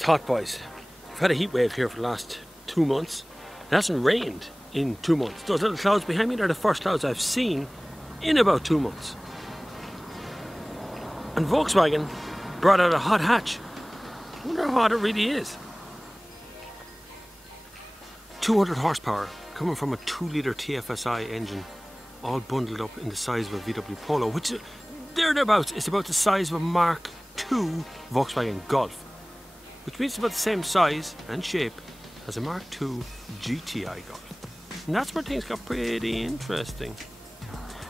It's hot, boys. We've had a heat wave here for the last 2 months. It hasn't rained in 2 months. Those little clouds behind me, they're the first clouds I've seen in about 2 months. And Volkswagen brought out a hot hatch. I wonder how hot it really is. 200 horsepower coming from a 2-litre TFSI engine, all bundled up in the size of a VW Polo, which thereabouts is about the size of a Mark II Volkswagen Golf, which means it's about the same size and shape as a Mark II GTI Golf. And that's where things got pretty interesting.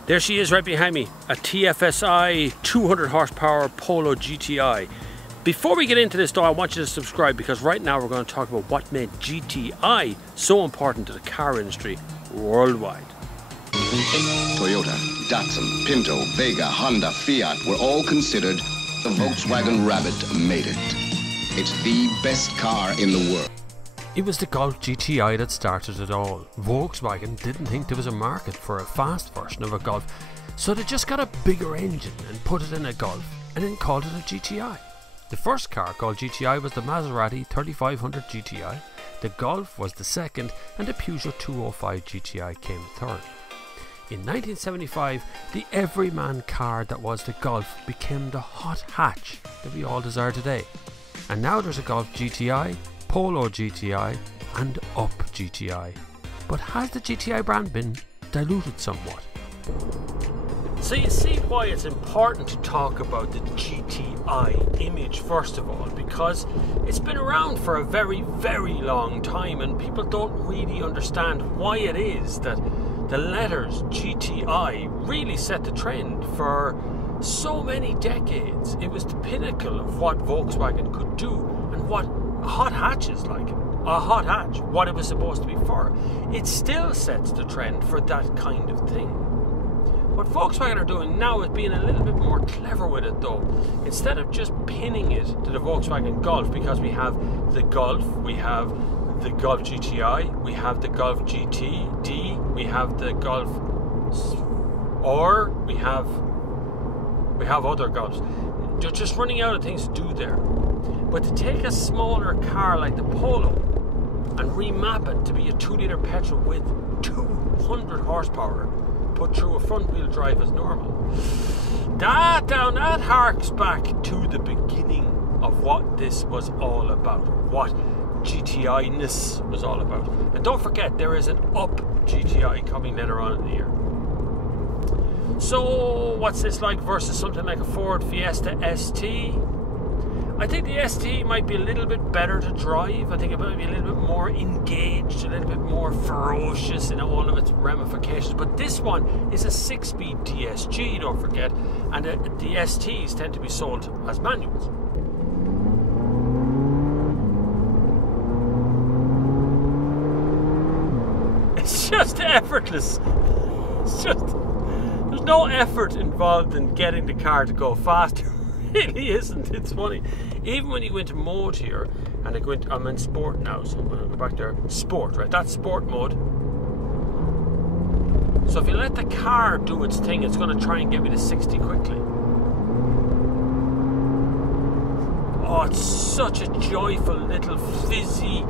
There she is right behind me, a TFSI 200 horsepower Polo GTI. Before we get into this though, I want you to subscribe, because right now we're going to talk about what made GTI so important to the car industry worldwide. Toyota, Datsun, Pinto, Vega, Honda, Fiat were all considered the Volkswagen Rabbit made it. It's the best car in the world. It was the Golf GTI that started it all. Volkswagen didn't think there was a market for a fast version of a Golf, so they just got a bigger engine and put it in a Golf and then called it a GTI. The first car called GTI was the Maserati 3500 GTI, the Golf was the second, and the Peugeot 205 GTI came third. In 1975, the everyman car that was the Golf became the hot hatch that we all desire today. And now there's a Golf GTI, Polo GTI and Up GTI. But has the GTI brand been diluted somewhat? So you see why it's important to talk about the GTI image first of all, because it's been around for a very, very long time and people don't really understand why it is that the letters GTI really set the trend for so many decades. It was the pinnacle of what Volkswagen could do and what a hot hatch is like. A hot hatch, what it was supposed to be for. It still sets the trend for that kind of thing. What Volkswagen are doing now is being a little bit more clever with it though. Instead of just pinning it to the Volkswagen Golf, because we have the Golf, we have the Golf GTI, we have the Golf GTD, we have the Golf, or we have other Golfs. They're just running out of things to do there. But to take a smaller car like the Polo and remap it to be a 2-litre petrol with 200 horsepower put through a front-wheel drive as normal, that harks back to the beginning of what this was all about, what GTI-ness was all about. And don't forget, there is an Up GTI coming later on in the year. So what's this like versus something like a Ford Fiesta ST? I think the ST might be a little bit better to drive. I think it might be a little bit more engaged, a little bit more ferocious in all of its ramifications. But this one is a 6-speed DSG, don't forget, and the STs tend to be sold as manuals. It's just effortless. It's just, there's no effort involved in getting the car to go faster. It really isn't. It's funny. Even when you go into mode here, and I'm in sport now, so I'm going to go back there. Sport, right? That's sport mode. So if you let the car do its thing, it's going to try and get me to 60 quickly. Oh, it's such a joyful little fizzy,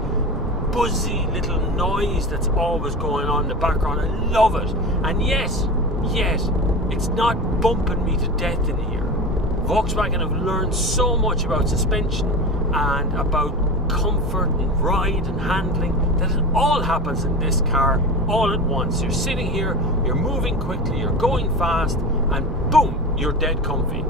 buzzy little noise that's always going on in the background. I love it. And yet, it's not bumping me to death in here. Volkswagen have learned so much about suspension and about comfort and ride and handling that it all happens in this car all at once. You're sitting here, you're moving quickly, you're going fast, and boom, you're dead comfy.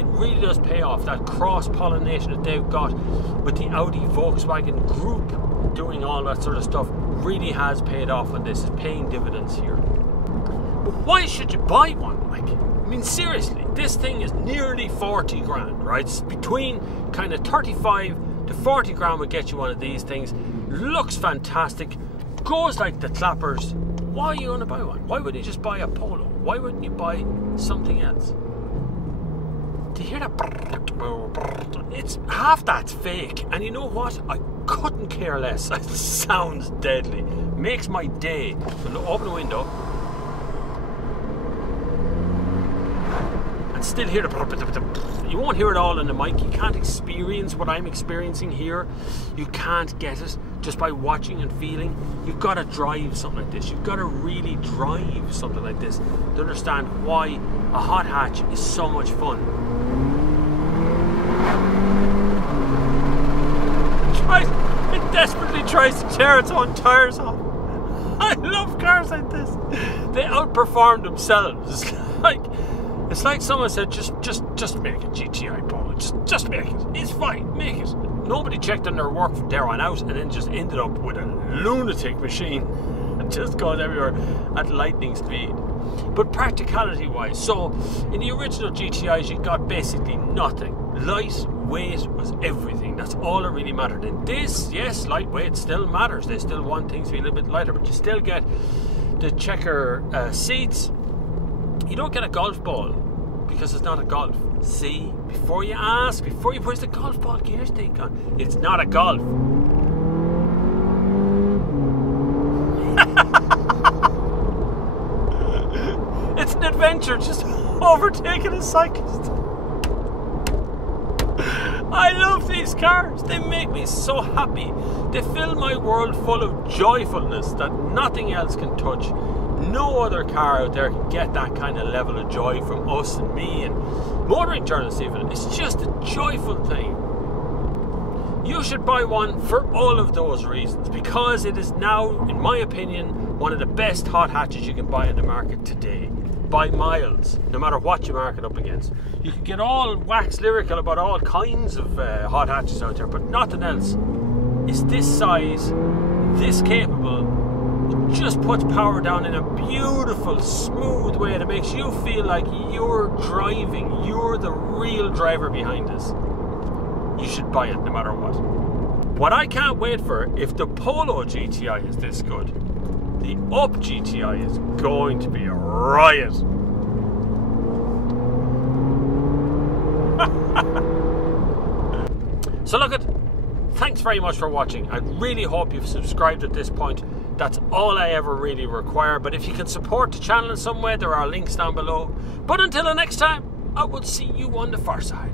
It really does pay off. That cross-pollination that they've got with the Audi Volkswagen group doing all that sort of stuff really has paid off, and this is paying dividends here. But why should you buy one? Like, I mean, seriously, this thing is nearly 40 grand, right? It's between kind of 35 to 40 grand would get you one of these things. Looks fantastic, goes like the clappers. Why are you going to buy one? Why wouldn't you just buy a Polo? Why wouldn't you buy something else? Do you hear that? It's half that's fake, and you know what? I couldn't care less. It sounds deadly. Makes my day. So open the window. and still hear the... You won't hear it all in the mic. You can't experience what I'm experiencing here. You can't get it just by watching and feeling. You've got to drive something like this. You've got to really drive something like this to understand why a hot hatch is so much fun. It desperately tries to tear its own tires off. I love cars like this. They outperform themselves. It's like someone said, just make a GTI Polo. Just make it. It's fine. Make it. Nobody checked on their work from there on out, and then just ended up with a lunatic machine that just goes everywhere at lightning speed. But practicality-wise, so in the original GTIs, you got basically nothing. Light, weight was everything. That's all that really mattered. In this, yes, lightweight still matters. They still want things to be a little bit lighter, but you still get the checker seats. You don't get a golf ball because it's not a golf. See, before you ask, where's the golf ball gear stick on? It's not a golf. It's an adventure, just overtaking a cyclist. I love these cars. They make me so happy. They fill my world full of joyfulness that nothing else can touch. No other car out there can get that kind of level of joy from us and me and motoring journalists even. It's just a joyful thing. You should buy one for all of those reasons, because it is now, in my opinion, one of the best hot hatches you can buy in the market today. By miles, no matter what you mark it up against. You can get all wax lyrical about all kinds of hot hatches out there, but nothing else is this size, this capable. It just puts power down in a beautiful, smooth way that makes you feel like you're driving. You're the real driver behind this. You should buy it no matter what. What I can't wait for, if the Polo GTI is this good, the Up GTI is going to be a riot. So look it, thanks very much for watching. I really hope you've subscribed at this point. That's all I ever really require. But if you can support the channel in some way, there are links down below. But until the next time, I will see you on the far side.